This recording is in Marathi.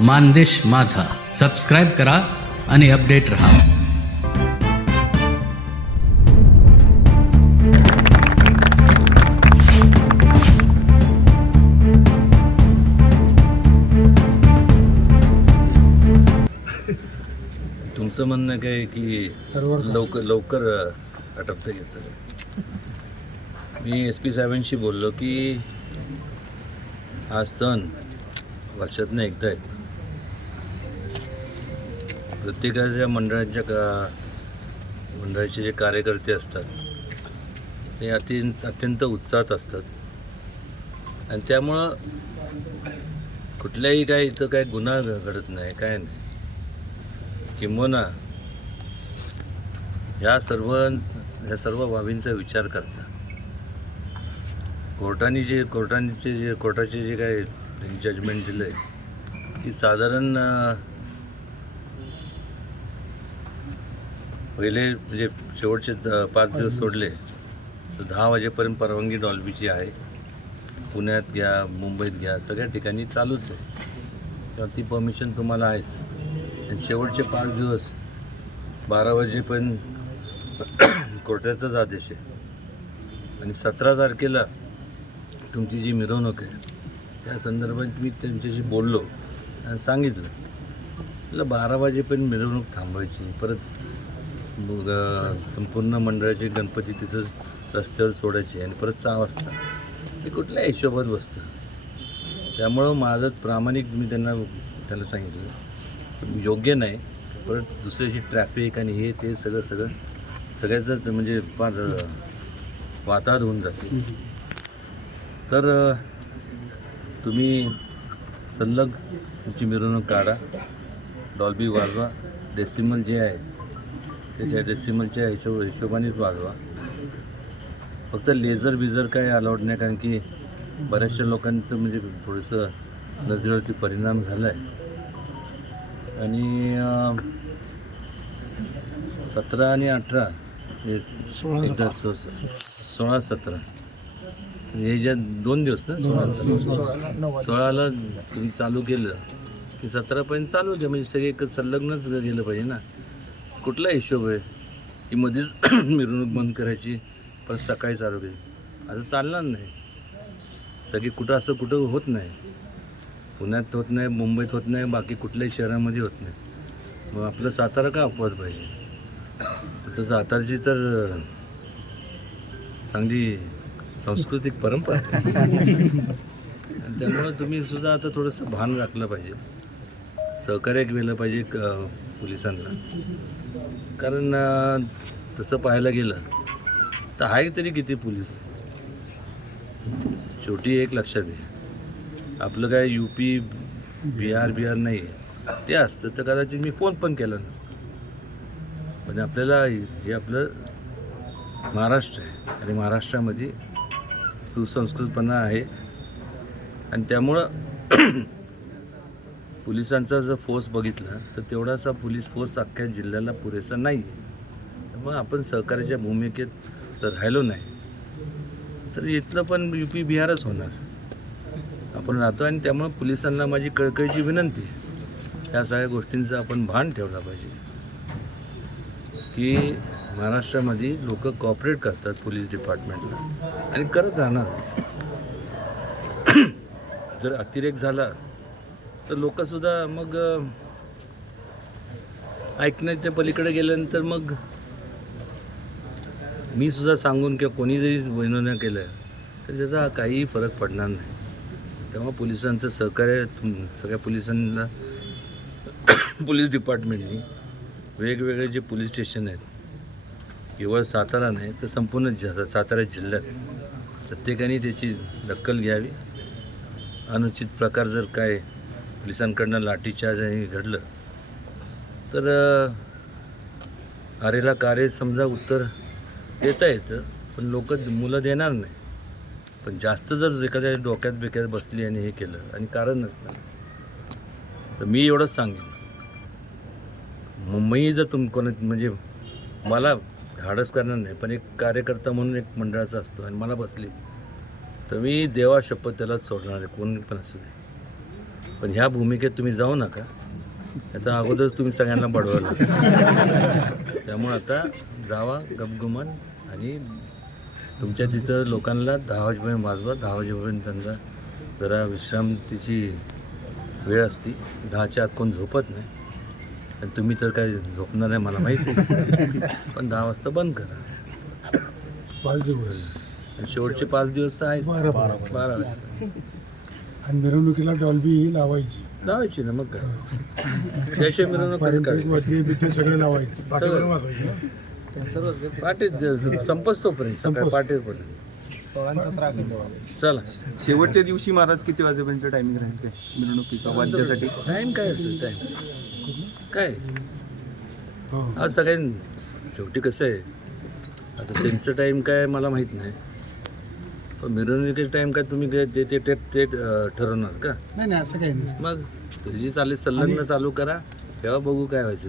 मानदेश माझा. सबस्क्राईब करा आणि अपडेट रहा. तुमचं म्हणणं काय की लवकर लवकर आटपतं हे सगळं? मी एस पी साहेबांशी बोललो की हा सण वर्षातनं एकदा आहे. प्रत्येकाच्या मंडळाच्या का मंडळाचे जे कार्यकर्ते असतात ते अत्यंत अत्यंत उत्साहात असतात. आणि त्यामुळं कुठल्याही काय इथं काय गुन्हा घडत नाही काय नाही. किंबोना ह्या सर्व ह्या सर्व बाबींचा विचार करता. कोर्टाने जे कोर्टांचे जे कोर्टाचे जे काय जजमेंट दिलं आहे की साधारण पहिले म्हणजे शेवटचे द- पाच दिवस सोडले तर दहा वाजेपर्यंत परवानगी डॉल्बीची आहे. पुण्यात घ्या मुंबईत घ्या सगळ्या ठिकाणी चालूच आहे. तेव्हा ती परमिशन तुम्हाला आहेच. आणि शेवटचे पाच दिवस बारा वाजेपर्यंत कोर्टाचाच आदेश आहे. आणि सतरा तारखेला तुमची जी मिरवणूक आहे त्या संदर्भात मी त्यांच्याशी बोललो आणि सांगितलं. बारा वाजेपर्यंत मिरवणूक थांबवायची परत मग संपूर्ण मंडळाचे गणपती तिथं रस्त्यावर सोडायचे आणि परत सहा वाजता. हे कुठल्या हिशोबात बसतं? त्यामुळं माझं प्रामाणिक मी त्यांना त्यांना सांगितलं. योग्य नाही परत दुसऱ्याची ट्रॅफिक आणि हे ते सगळं सगळं सगळ्याचं म्हणजे फार वाताहत होऊन जाते. तर तुम्ही सल्लग तुमची मिरवणूक काढा. डॉल्बी वाजवा. डेसिमल जे आहे ते त्या डेसिमलच्या हिशोब हिशोबानेच वाजवा फक्त लेझर बिझर काय अलाउड नाही कारण की बऱ्याचशा लोकांचं म्हणजे थोडंसं नजरेवरती परिणाम झाला आहे आणि सतरा आणि अठरा हे एकदा सो- सोळा सतरा. हे ज्या दोन दिवस ना? सोळा सोळाला तुम्ही चालू केलं. की सतरापर्यंत चालू होते म्हणजे सगळे एक संलग्नच गेलं पाहिजे ना? कुठला हिशोब आहे? की मध्येच मिरवणूक बंद करायची परत सकाळी चालू केली असं चालणार नाही. सगळी कुठं असं कुठं होत नाही. पुण्यात होत नाही मुंबईत होत नाही बाकी कुठल्याही शहरामध्ये होत नाही. मग आपलं सातारा का अपवाद पाहिजे? तर सातारची तर चांगली सांस्कृतिक परंपरा त्यामुळं तुम्ही सुद्धा आता थोडंसं भान राखलं पाहिजे. सहकार्य केलं पाहिजे क- पोलिसांना. कारण तसं पाहायला गेलं तर आहे तरी किती पोलीस? शेवटी एक लक्षात आहे आपलं काय यू पी बिहार बिहार नाही आहे. ते असतं तर कदाचित मी फोन पण केला नसतं. म्हणजे आपल्याला हे आपलं महाराष्ट्र आहे. आणि महाराष्ट्रामध्ये सुसंस्कृतपणा आहे. आणि त्यामुळं पोलिसांचा जर फोर्स बघितला तर तेवढासा पोलीस फोर्स अख्ख्या जिल्ह्याला पुरेसा नाही आहे त्यामुळं आपण सहकार्याच्या भूमिकेत तर राहिलो नाही. तर इथलं पण यू पी बिहारच होणार. आपण राहतो आणि त्यामुळं पोलिसांना माझी कळकळीची विनंती ह्या सगळ्या गोष्टींचं आपण भान ठेवला पाहिजे. की महाराष्ट्रामध्ये लोक कॉपरेट करतात पोलीस डिपार्टमेंटला आणि करत राहणारच. जर अतिरेक झाला तर लोकसुद्धा मग ऐकण्याच्या पलीकडे गेल्यानंतर मग मी सुद्धा सांगून किंवा कोणी जरी विनोदन केलं तर त्याचा काहीही फरक पडणार नाही. तेव्हा पोलिसांचं सहकार्य सगळ्या पोलिसांना पोलीस डिपार्टमेंटनी वेगवेगळे जे पोलीस स्टेशन आहेत केवळ सातारा नाही तर संपूर्ण ज सातारा जिल्ह्यात प्रत्येकाने त्याची दखल घ्यावी. अनुचित प्रकार जर काय पोलिसांकडनं लाठीचार्ज आणि घडलं. तर आरेला अरेला कारे समजा उत्तर देता येतं पण लोक मुलं देणार नाही. पण जास्त जर एखाद्या डोक्यात बिक्यात बसली आणि हे केलं आणि कारण नसतं. तर मी एवढंच सांगेन. मुंबई जर तुम कोणा म्हणजे मला धाडस करणार नाही पण एक कार्यकर्ता म्हणून एक मंडळाचा असतो आणि मला बसली तर मी देवा शपथ त्याला सोडणार आहे कोणी पण असू दे. पण ह्या भूमिकेत तुम्ही जाऊ नका. आता अगोदरच तुम्ही सगळ्यांना बडवलं त्यामुळे आता जावा गपगुमान आणि तुमच्या तिथं लोकांना दहा वाजेपर्यंत वाजवा दहा वाजेपर्यंत त्यांचा जरा विश्रांतीची वेळ असती. दहाच्या आत कोण झोपत नाही. आणि तुम्ही तर काय झोपणार आहे मला माहिती पण दहा वाजता बंद करा. पाच दिवस. शेवटचे पाच दिवस तर आहेच. बारा. बारा. आणि मिरवणुकीला डॉल्बी ही लावायची. लावायची ना मग काय? त्याशिवाय मिरवणूक कधी पारंपरिक काढायची? वाद्य बिद्य सगळे लावायचे. वाजवायचे संपच तोपर्यंत सकाळी संपच. चला. शेवटच्या दिवशी महाराज किती वाजेपर्यंत टायमिंग राहील काय मिरवणुकीचा वाद्यासाठी? टाईम काय असतो? टाईम. काय? हो. आज सगळ्यां शेवटी कसं आहे? आता त्यांचं टाईम काय मला माहीत नाही. पण मिरवणुकीचं टाईम काय तुम्ही ते ते ते ते- ते अं, ठरवणार का? नाही नाही असं काही नसतं मग तुझी चालेल संलग्न चालू करा तेव्हा बघू काय व्हायचं.